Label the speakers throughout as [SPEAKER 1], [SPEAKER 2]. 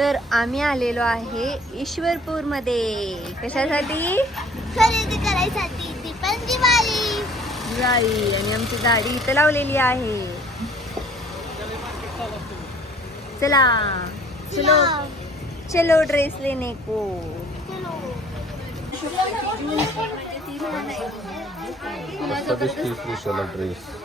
[SPEAKER 1] तर आम्ही आलेलो आहे ईश्वरपूरमध्ये कशासाठी?
[SPEAKER 2] खरेदी करायसाठी. ती पण दिवाळी.
[SPEAKER 1] दिवाळी. आणि आमची गाडी इथं लावलेली आहे. चला. चलो. चलो ड्रेस लेने को.
[SPEAKER 3] ड्रेस.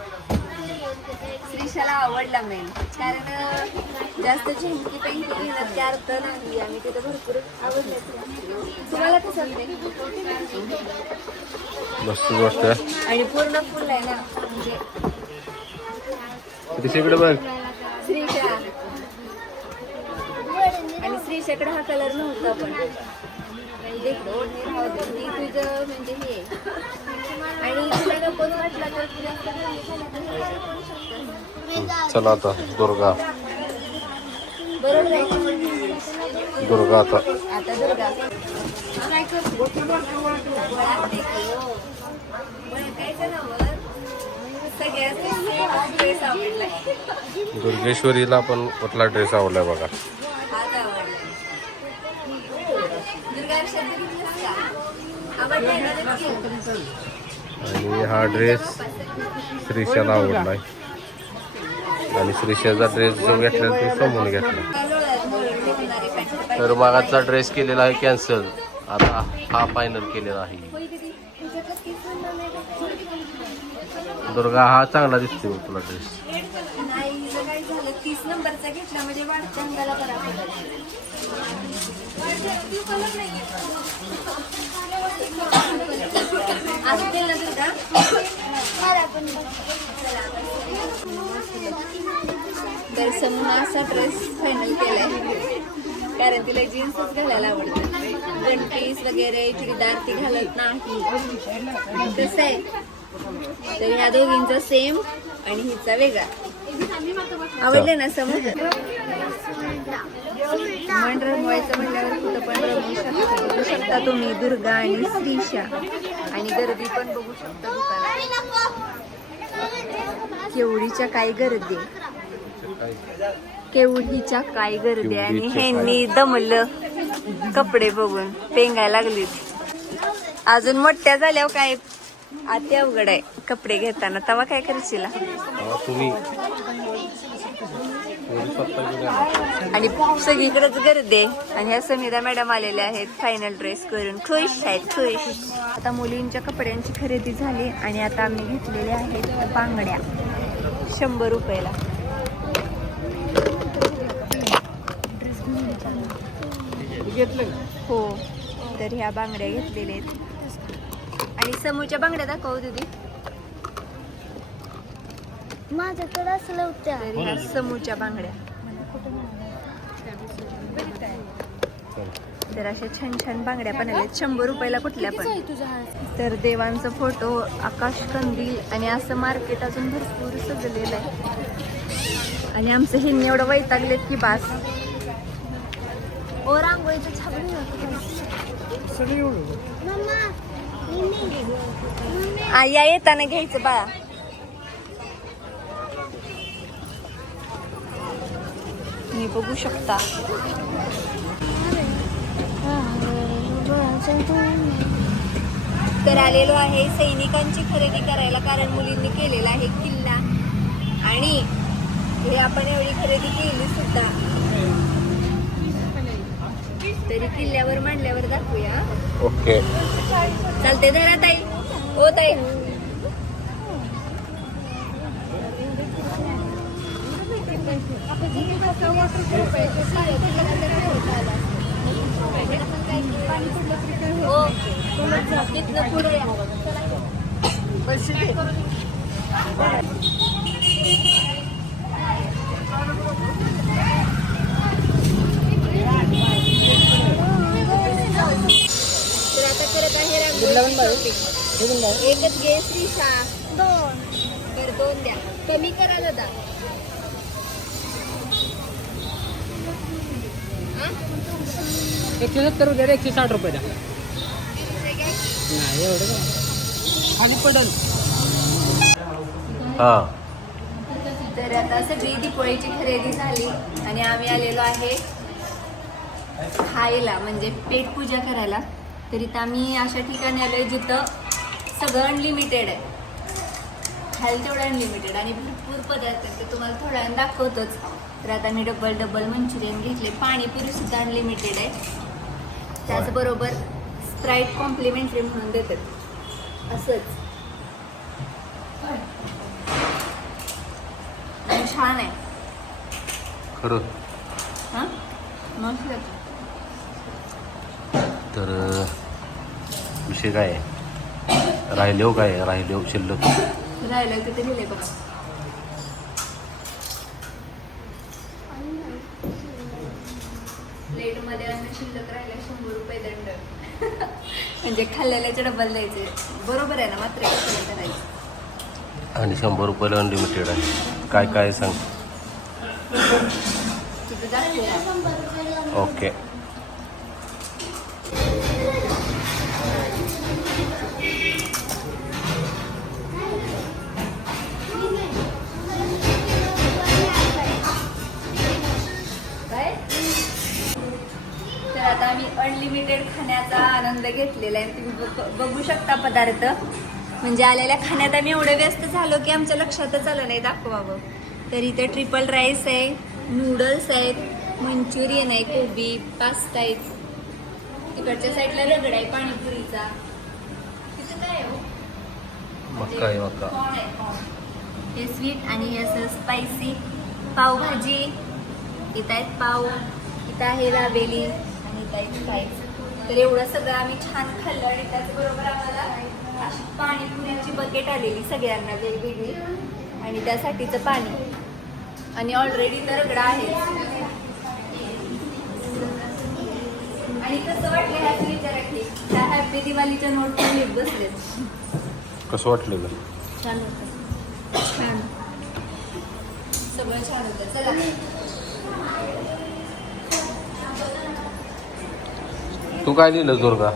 [SPEAKER 1] श्रीशाला आवडला मेन कारण जास्त झिंकी पेंकी घेण्यात काय अर्थ नाही. आणि तिथं भरपूर आवडले तुम्हाला कसं?
[SPEAKER 3] मस्त गोष्ट आहे.
[SPEAKER 1] आणि पूर्ण फुल आहे ना? म्हणजे
[SPEAKER 3] तिच्याकडे बघ.
[SPEAKER 1] श्रीशा. आणि श्रीशाकडे हा कलर नव्हता पण. देख. ती तुझं म्हणजे हे. आणि तुला नको तर तुला.
[SPEAKER 3] चला आता दुर्गा. दुर्गा आता.
[SPEAKER 1] दुर्गा.
[SPEAKER 3] दुर्गेश्वरीला पण कुठला ड्रेस आवडलाय बघा.
[SPEAKER 1] दुर्गा
[SPEAKER 3] आणि हा ड्रेस श्रीशाला आवडलाय. आणि श्रीशाचा ड्रेस जो घेतला तो समोर घेतला. तर मागाचा ड्रेस केलेला आहे कॅन्सल आता हा फायनल केलेला आहे. दुर्गा हा चांगला दिसतो तुला ड्रेस
[SPEAKER 1] नाही झालं? तीस नंबरचा घेतला म्हणजे वाढत्या अंगाला बरा असं केलं ना
[SPEAKER 2] का?
[SPEAKER 1] तर समूह असा ड्रेस फायनल केलाय. कारण तिला जीन्सच घालायला आवडतं. वन पीस वगैरे चुडीदार ती घालत नाही. कसं आहे. तर ह्या दोघींचा सेम आणि हिचा वेगळा. आवडले ना समज म्हणल्यावर कुठं पण शकता. बघू शकता तुम्ही दुर्गा आणि श्रीशा. आणि गर्दी पण बघू शकता दुकानात. केवढीच्या काय गर्दी? केवढीच्या काय गर्दी? आणि. ह्यांनी दमलं कपडे बघून. पेंगायला लागलीत. अजून मोठ्या झाल्यावर काय? अति अवघड आहे. कपडे घेताना तेव्हा काय करशील. आणि सगळीकडेच गर्दी. आणि ह्या समिधा मॅडम आलेल्या आहेत फायनल ड्रेस करून. खुश आहेत खुश. आता मुलींच्या कपड्यांची खरेदी झाली आणि आता आम्ही घेतलेल्या आहेत बांगड्या. शंभर रुपयाला. हो तर ह्या बांगड्या घेतलेल्या आहेत. आणि समूच्या बांगड्या दाखव दीदी.
[SPEAKER 2] माझ्याकडे असलं होत्या
[SPEAKER 1] समूच्या बांगड्या. तर अशा छान छान बांगड्या पण आल्यात. शंभर रुपयाला कुठल्या पण. तर देवांचा फोटो आकाश कंदील आणि असं मार्केट अजून भरपूर सजलेलं आहे. आणि आमचं हे एवढं वैतागलेत की बास.
[SPEAKER 2] ओ रांगोळीचं छापडी मम्मा
[SPEAKER 1] आ, या येताना घ्यायचं बाळा. मी बघू शकता. तर आलेलो आहे सैनिकांची खरेदी करायला कारण मुलींनी केलेला आहे किल्ला. आणि हे आपण एवढी खरेदी केली सुद्धा. तरी किल्ल्यावर मांडल्यावर दाखवूया.
[SPEAKER 3] ओके.
[SPEAKER 1] चालते धरा ताई. ओ ताई हो. तिथनं पुढे या. पैसे दे. तर आता करत आहे रांगोळी एकच घे श्रीशा.
[SPEAKER 2] दोन.
[SPEAKER 1] बर दोन द्या. कमी करा दादा.
[SPEAKER 4] एकशे सत्तर रुपये एकशे साठ रुपये द्या. नाही एवढं का खाली पडल.
[SPEAKER 3] हा.
[SPEAKER 1] तर आता सगळी दिपोळीची खरेदी झाली आणि आम्ही आलेलो आहे खायला म्हणजे पेट पूजा करायला. तर इथं आम्ही अशा ठिकाणी आलोय जिथं सगळं अनलिमिटेड आहे. खायला तेवढं अनलिमिटेड आणि भरपूर पदार्थ आहेत. ते तुम्हाला थोड्या दाखवतोच. तर आता मी डबल डबल मंचुरियन घेतले. पाणीपुरी सुद्धा अनलिमिटेड आहे. त्याचबरोबर स्प्राईट कॉम्प्लिमेंटरी म्हणून देतात. असंच. आणि छान आहे.
[SPEAKER 3] खरं?
[SPEAKER 1] हां? मस्त आहे.
[SPEAKER 3] तर विषय काय आहे? राहिलेव काय आहे? राहिलेव शिल्लक.
[SPEAKER 1] राहिलं तिथे लिहिले बघा? प्लेटमध्ये अन्न शिल्लक राहिला शंभर रुपये दंड. म्हणजे खाल्लेल्याचे डबल द्यायचे. बरोबर आहे ना मात्र कसं करायचं
[SPEAKER 3] आणि शंभर रुपयाला अनलिमिटेड आहे. काय काय सांग? ओके
[SPEAKER 1] अनलिमिटेड खाण्याचा आनंद घेतलेला आहे. तुम्ही बघ- बघू शकता पदार्थ. म्हणजे आलेल्या खाण्यात आम्ही एवढे व्यस्त झालो की आमच्या लक्षातच आलं नाही दाखवावं. तर इथे ट्रिपल राईस आहे नूडल्स आहेत मंचुरियन आहे कोबी पास्ता आहेत तिकडच्या साईडला रगड आहे पाणीपुरीचा. तिथं काय आहे हो?
[SPEAKER 3] मक्का आहे मक्का
[SPEAKER 1] आहे हे स्वीट आणि हे असं स्पायसी पावभाजी. इथं आहेत पाव इथं आहे दाबेली आणि इथं आहे फ्राईज तर एवढं सगळं आम्ही छान खाल्लं आणि त्याचबरोबर आम्हाला अशी पाणीपुरीची बकेट आलेली सगळ्यांना वेगवेगळी. आणि त्यासाठीचं पाणी. आणि ऑलरेडी तर रगडा आहे. आणि कसं वाटलं ह्याच विचारा की त्या हॅपी दिवाळीच्या नोट पण लिहित बसलेत.
[SPEAKER 3] कसं वाटलं
[SPEAKER 1] छान होतं. छान. सगळं छान होतं. चला.
[SPEAKER 3] तू काय लिहिलं दुर्गा?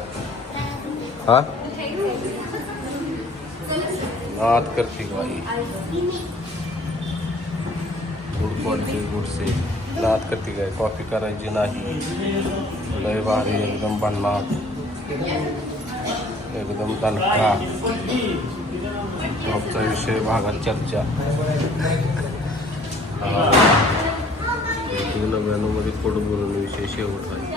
[SPEAKER 3] हा? नाद करते बाई. गुड क्वालिटी गुड से नाद करते काय? कॉफी करायची नाही. लय भारी एकदम भन्नाट एकदम दणका जॉबचा विषय भागात चर्चा. एक नव्याण्णवमध्ये पोट बोलून विषय शेवट आहे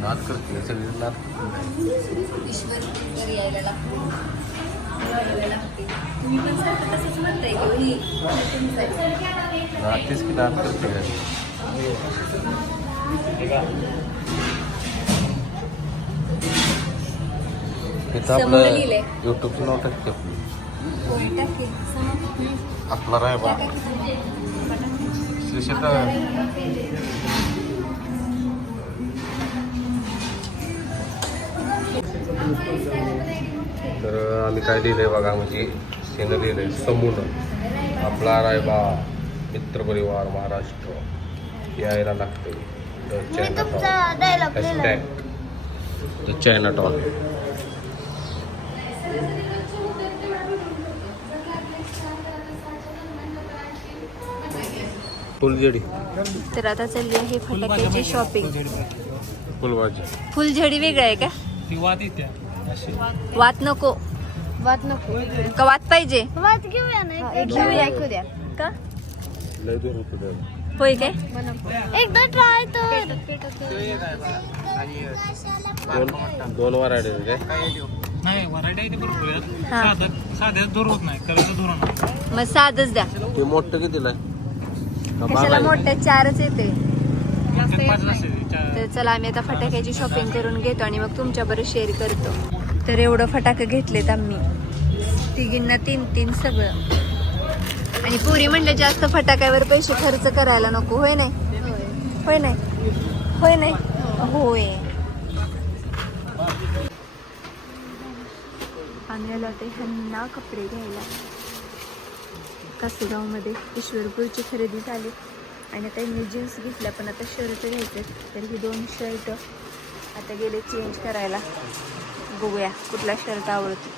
[SPEAKER 3] नाद करते सगळे नाद करते.
[SPEAKER 1] ईश्वर तर यायला लागतो. यायला लागते. तुम्ही पण सारखं तसंच म्हणताय की ही.
[SPEAKER 3] नाद तेच की नाद करते आपलं. युट्यूबचं नाव टाकते आपलं राय बा तर आम्ही काय लिहिलंय बघा म्हणजे त्यानं लिहिलंय समून. आपला रायबा मित्रपरिवार महाराष्ट्र. यायला लागते
[SPEAKER 2] लिहिला.
[SPEAKER 3] हॅशटॅग द चायना टॉन फुलझडी.
[SPEAKER 1] तर आता चालली आहे फटाक्याची शॉपिंग
[SPEAKER 3] फुलभाजी
[SPEAKER 1] फुलझडी वेगळं आहे का? वात नको.
[SPEAKER 2] वाद नको.
[SPEAKER 1] का वात पाहिजे?
[SPEAKER 2] वाद घेऊया ना
[SPEAKER 1] घेऊया का?
[SPEAKER 3] दूर होतो त्याला.
[SPEAKER 1] होय काय?
[SPEAKER 2] एकदा ट्राय तर.
[SPEAKER 3] दोन वराडे काय?
[SPEAKER 4] नाही
[SPEAKER 1] हा.
[SPEAKER 4] होत करायचं होणार
[SPEAKER 1] मग साधच द्या.
[SPEAKER 3] ते मोठं कितीला? का
[SPEAKER 1] कशाला? मोठ्या चारच येते. तर चला आम्ही आता फटाक्याची शॉपिंग करून घेतो आणि मग तुमच्याबरोबर शेअर करतो. तर एवढं फटाके घेतलेत आम्ही. तिघींना तीन तीन सगळं. आणि पुरी म्हणलं जास्त फटाक्यावर पैसे खर्च करायला नको. होय नाही? होय नाही? होय नाही? होय. आम्ही आलो होते ह्यांना कपडे घ्यायला. कासेगावमध्ये ईश्वरपूरची खरेदी झाली. आणि आता मी जीन्स घेतल्या पण आता शर्ट घ्यायचे तर ही दोन शर्ट आता गेले चेंज करायला. बघूया कुठला शर्ट आवडतो.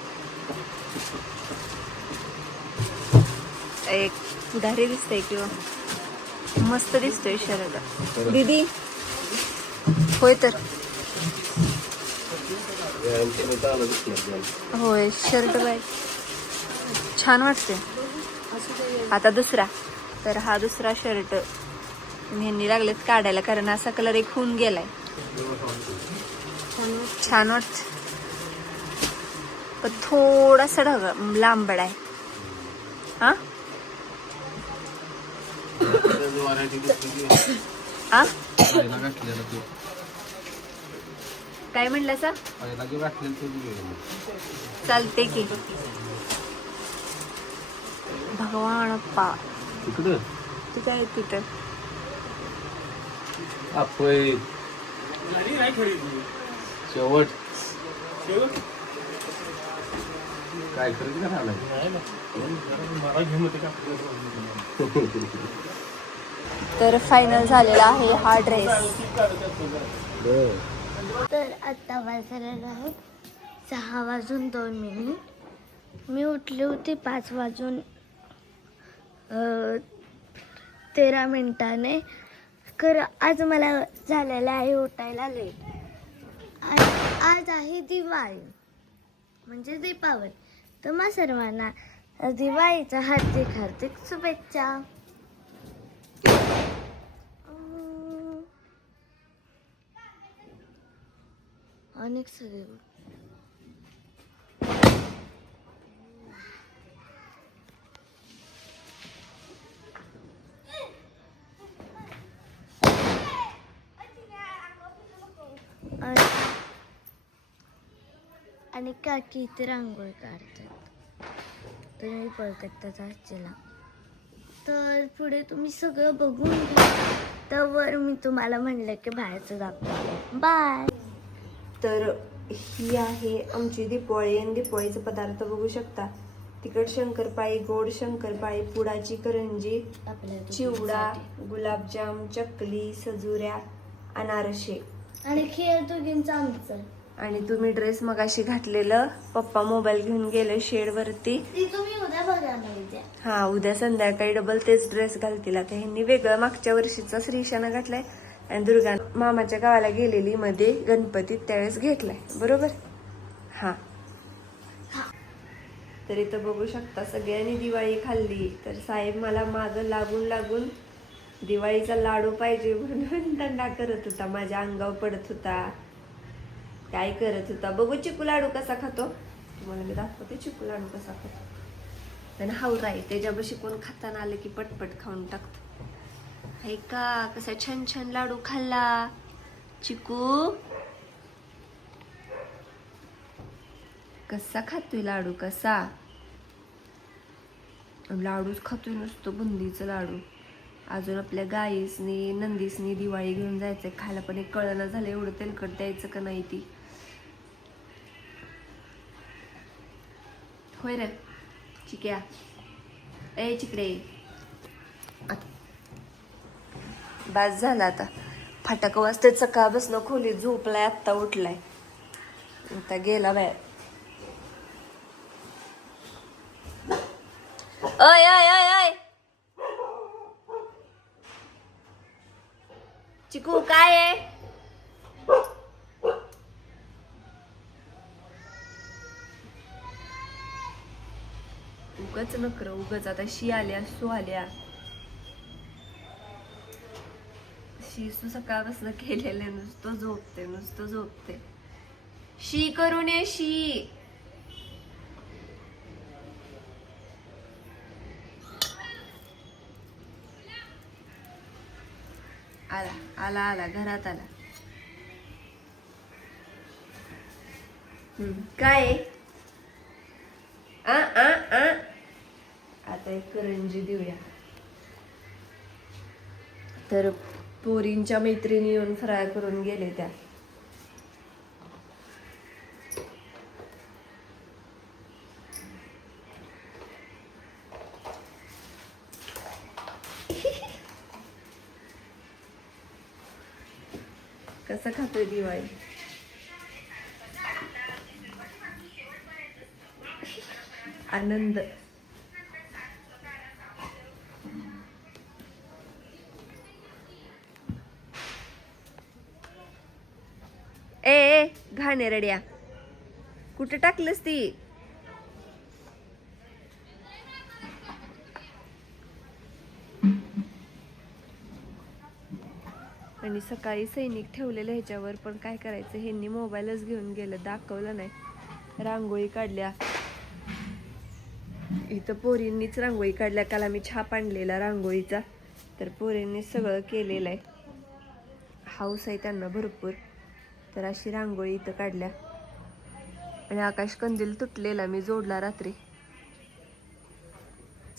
[SPEAKER 1] एक पुढारी दिसतंय किंवा मस्त दिसतोय शर्ट. दीदी? होय तर. होय शर्ट बाय. छान वाटते आता दुसरा. तर हा दुसरा शर्ट ह्यांनी लागलेत काढायला कारण असा कलर एक होऊन गेलाय. छान वाटत पण थोडासा ढग लांबड आहे. हा? काय म्हणलं सा चालते की. भगवान
[SPEAKER 3] तिकडं
[SPEAKER 1] तिथे आहे तिथं?
[SPEAKER 3] आपय. शेवट. काय खरेदी
[SPEAKER 1] तर फायनल झालेला आहे हा ड्रेस
[SPEAKER 2] तर आता वाजलेलं आहे. सहा वाजून दोन मिनिट. मी उठली होती पाच वाजून तेरा मिनिटाने. खरं आज मला झालेलं आहे उठायला लेट आज आज आहे दिवाळी म्हणजे दीपावली. तुम्हा सर्वांना दिवाळीच्या हार्दिक हार्दिक शुभेच्छा. अनेक सगळे आणि काकी इथे रांगोळी काढतात. तुम्ही कोलकाताचा आजीला तर पुढे तुम्ही सगळं बघून घ्या. तर मी तुम्हाला म्हणलं की बाहेरचं दाखवते. बाय
[SPEAKER 1] तर ही आहे आमची दिपवाळी आणि दिपवाळीचे पदार्थ बघू शकता. तिखट शंकरपाळी गोड शंकरपाळी पुडाची करंजी चिवडा गुलाबजाम चकली सजुऱ्या अनारसे.
[SPEAKER 2] आणि खेळ दोघींचं आमचं.
[SPEAKER 1] आणि तुम्ही ड्रेस मगाशी घातलेलं. पप्पा मोबाईल घेऊन गेले शेड वरती
[SPEAKER 2] ती तुम्ही उद्या बघा नाही द्या
[SPEAKER 1] हा उद्या संध्याकाळी डबल तेच ड्रेस घालतील. आता ह्यांनी वेगळं मागच्या वर्षीचा श्रीशानं घातलाय. आणि दुर्गा मामाच्या गावाला गेलेली मध्ये गणपतीत त्यावेळेस घेतलाय. बरोबर? हा. तर इथं बघू शकता सगळ्यांनी दिवाळी खाल्ली. तर साहेब मला मागं लागून लागून दिवाळीचा लाडू पाहिजे म्हणून दंडा करत होता. माझ्या अंगावर पडत होता. काय करत होता? बघू चिकू लाडू कसा खातो. तुम्हाला मी दाखवते चिकू लाडू कसा खातो. आणि हावरा आहे त्याच्यापाशी कोण खाताना आलं की पटपट खाऊन टाकतो. हाय का कसा छान छान लाडू खाल्ला. चिकू. कसा खातोय लाडू कसा? लाडूच खातोय नुसतं बुंदीचं लाडू. अजून आपल्या गाईसनी नंदीसनी दिवाळी घेऊन जायचं खायला पण एक कळना झालं एवढं तेलकट द्यायचं का नाही ती? होय रे चिक्या ए चिकडे आत. बास झाला आता. फाटक वाजते सकाळ बसणं खोलीत झोपलाय आत्ता उठलाय. आता गेला बाहेर. अय अय अय अय चिकू काय आहे? काहीच नकर उगच आता शी आल्या सु आल्या. शी सू सकाळपासून केलेले नुसतं झोपते नुसतं झोपते. शी करून ये शी. आला आला आला घरात आला. हम्म, काय आ आ आ. आता एक करंजी देऊया. तर पोरींच्या मैत्रिणी येऊन फ्राय करून गेले त्या. कसं खातोय दिवाळी? आनंद ए ए नेरड्या. कुठं कुठे टाकलंस ती? आणि सकाळी सैनिक ठेवलेलं ह्याच्यावर पण काय करायचं? ह्यांनी मोबाईलच घेऊन गेलं दाखवलं नाही. रांगोळी काढल्या. इथं पोरींनीच रांगोळी काढल्या. काल आम्ही छाप आणलेला रांगोळीचा. तर पोरींनी सगळं केलेलं आहे. हाऊस आहे त्यांना भरपूर. तर अशी रांगोळी इथं काढल्या. आणि आकाश कंदील तुटलेला मी जोडला रात्री.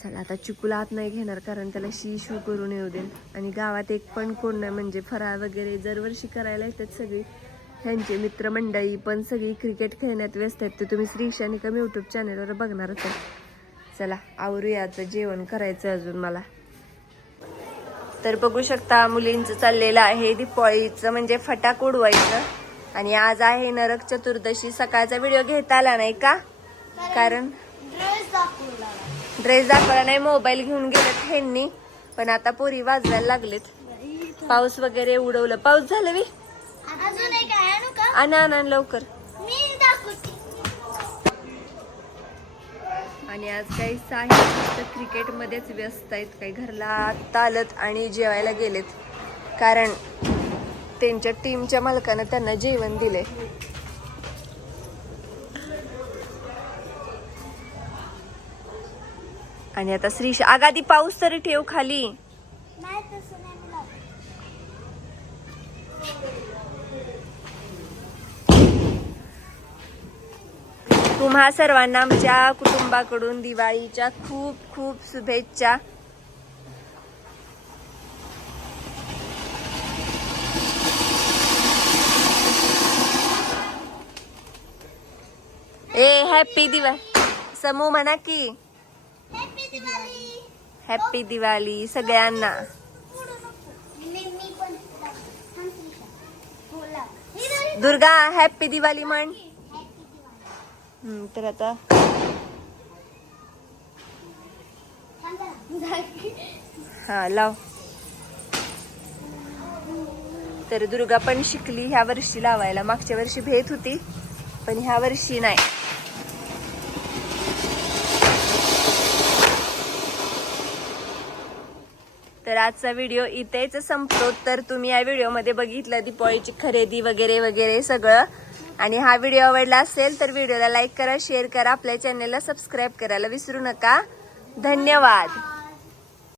[SPEAKER 1] चला आता चिकूला आत नाही घेणार कारण त्याला शी शू करून येऊ देईल आणि गावात एक पण कोण नाही म्हणजे फराळ वगैरे दरवर्षी करायला येतात सगळी. ह्यांचे मित्रमंडळी पण सगळी क्रिकेट खेळण्यात व्यस्त आहेत. ते तुम्ही श्री कमी यूट्यूब चॅनलवर बघणारच आहे. चला आवरूया आता जेवण करायचं अजून मला. तर बघू शकता मुलींचं चाललेलं आहे दिपाळीचं म्हणजे फटाक उडवायचं. आणि आज आहे नरक चतुर्दशी. सकाळचा व्हिडिओ घेता आला नाही का? कारण
[SPEAKER 2] ड्रेस दाखवला.
[SPEAKER 1] नाही मोबाईल घेऊन गेलेत ह्यांनी. पण आता पोरी वाजवायला लागलेत. पाऊस वगैरे उडवलं. पाऊस झालं
[SPEAKER 2] आहे आणू
[SPEAKER 1] लवकर.
[SPEAKER 2] मी
[SPEAKER 1] आणि आज काही साहित्य क्रिकेटमध्येच व्यस्त आहेत. काही घरला आत्ता आलत आणि जेवायला गेलेत. कारण त्यांच्या टीमच्या मालकानं त्यांना जेवण दिले आणि आता श्री आगादी पाऊस तरी ठेव खाली. तुम्हा सर्वांना आमच्या कुटुंबाकडून दिवाळीच्या खूप खूप शुभेच्छा. ए हॅपी दिवा समूह म्हणा की.
[SPEAKER 2] हॅपी दिवाळी
[SPEAKER 1] दिवाळी सगळ्यांना.
[SPEAKER 2] दिवाळी
[SPEAKER 1] दुर्गा हॅपी दिवाळी म्हण.
[SPEAKER 2] दिवाळी
[SPEAKER 1] तर आता. हा लाव. तर दुर्गा पण शिकली ह्या वर्षी लावायला. मागच्या वर्षी भेट होती पण ह्या वर्षी नाही. तर आजचा व्हिडिओ इथेच संपतो. तर तुम्ही या व्हिडिओमध्ये बघितलं दीपावळीची खरेदी वगैरे वगैरे सगळं. आणि हा व्हिडिओ आवडला असेल तर व्हिडिओला लाईक करा शेअर करा. आपल्या चॅनलला सबस्क्राईब करायला विसरू नका. धन्यवाद.